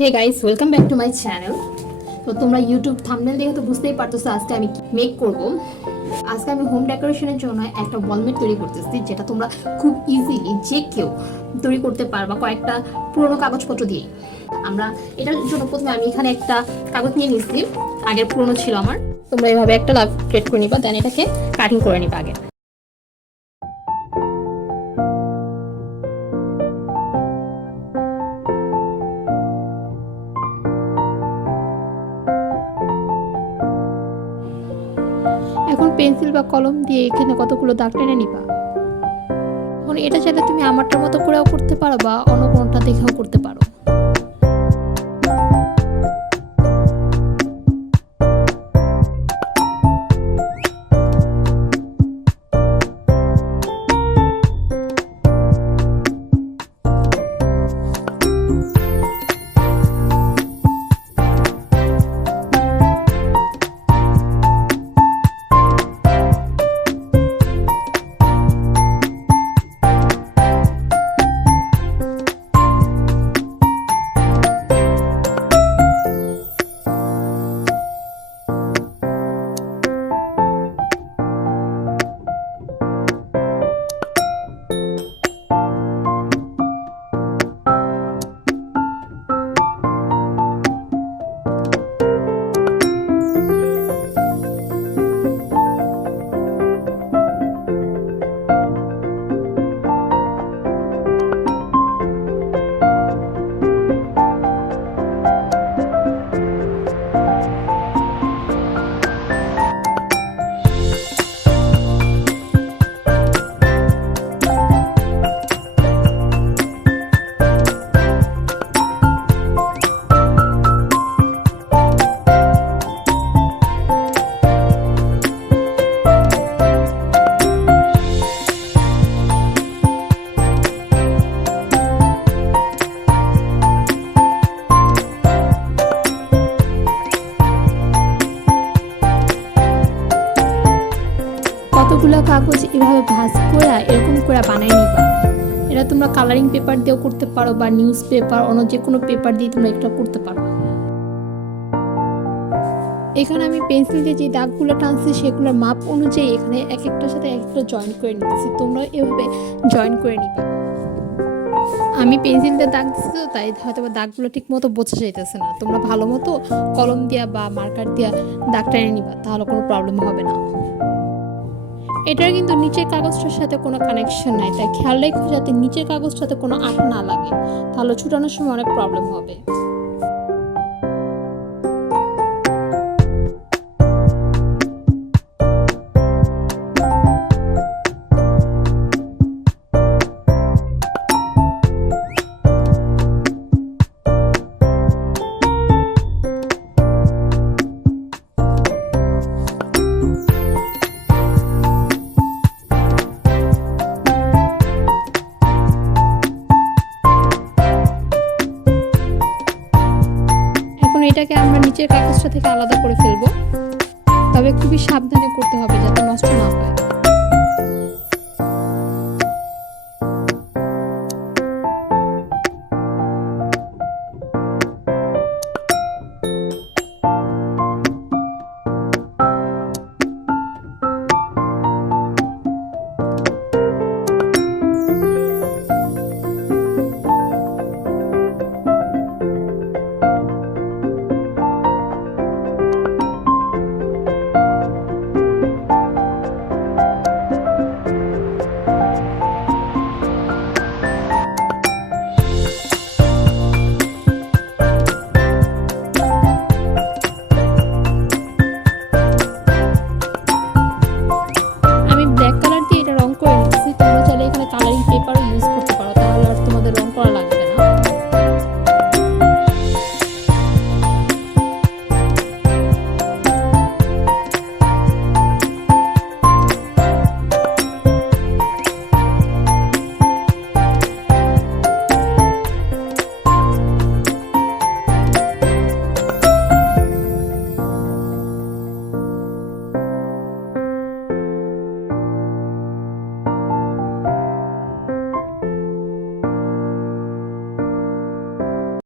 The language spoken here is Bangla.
Hey guys, welcome back to my channel. তো তোমরা ইউটিউব থাম্বনেল দেখে তো বুঝতেই পারতেছো আজকে আমি মেক করব। আজকে আমি হোম ডেকোরেশনের জন্য একটা ওয়ালমেট তৈরি করতেছি, যেটা তোমরা খুব ইজিলি যে কেউ তৈরি করতে পারবা কয়েকটা পুরোনো কাগজপত্র দিয়ে। আমরা এটার জন্য প্রথমে আমি এখানে একটা কাগজ নিয়ে নিচ্ছি, আগের পুরোনো ছিল আমার। তোমরা এভাবে একটা লাভ ক্রিয়েট করে নিবা, দেন এটাকে কাটিং করে নিবা আগে। এখন পেন্সিল বা কলম দিয়ে এখানে কতগুলো দাগ টেনে নিবা। এখন এটা চাইলে তুমি আমারটার মতো করেও করতে পারো বা অন্য কোনোটা দেখেও করতে পারো। কতগুলো কাগজ এভাবে ভাঁজ করে এরকম করে বানাই নিবা। এটা তোমরা কালারিং পেপার দিয়েও করতে পারো বা নিউজ পেপার, অন্য যে কোনো পেপার দিয়ে তোমরা এটা করতে পারো। এখানে আমি পেন্সিল দিয়ে যে দাগগুলো টানছি সেগুলোর মাপ অনুযায়ী এখানে এক একটার সাথে এক একটা জয়েন করে নিতেছি। তোমরা এভাবে জয়েন করে নিবা। আমি পেন্সিল দিয়ে দাগ দিচ্ছি তো তাই হয়তো দাগগুলো ঠিক মতো বোঝা যাইতেছে না। তোমরা ভালো মতো কলম দিয়া বা মার্কার দিয়া দাগ টেনে নিবা, তাহলে কোনো প্রবলেম হবে না। এটার কিন্তু নিচের কাগজটার সাথে কোনো কানেকশন নাই, তাই খেয়াল রেখো যাতে নিচের কাগজটাতে কোনো আঠা না লাগে, তাহলে ছুটানোর সময় অনেক প্রবলেম হবে। এটাকে আমরা নিচের কাগজটা থেকে আলাদা করে ফেলবো, তবে খুবই সাবধানে করতে হবে যাতে নষ্ট না হয়।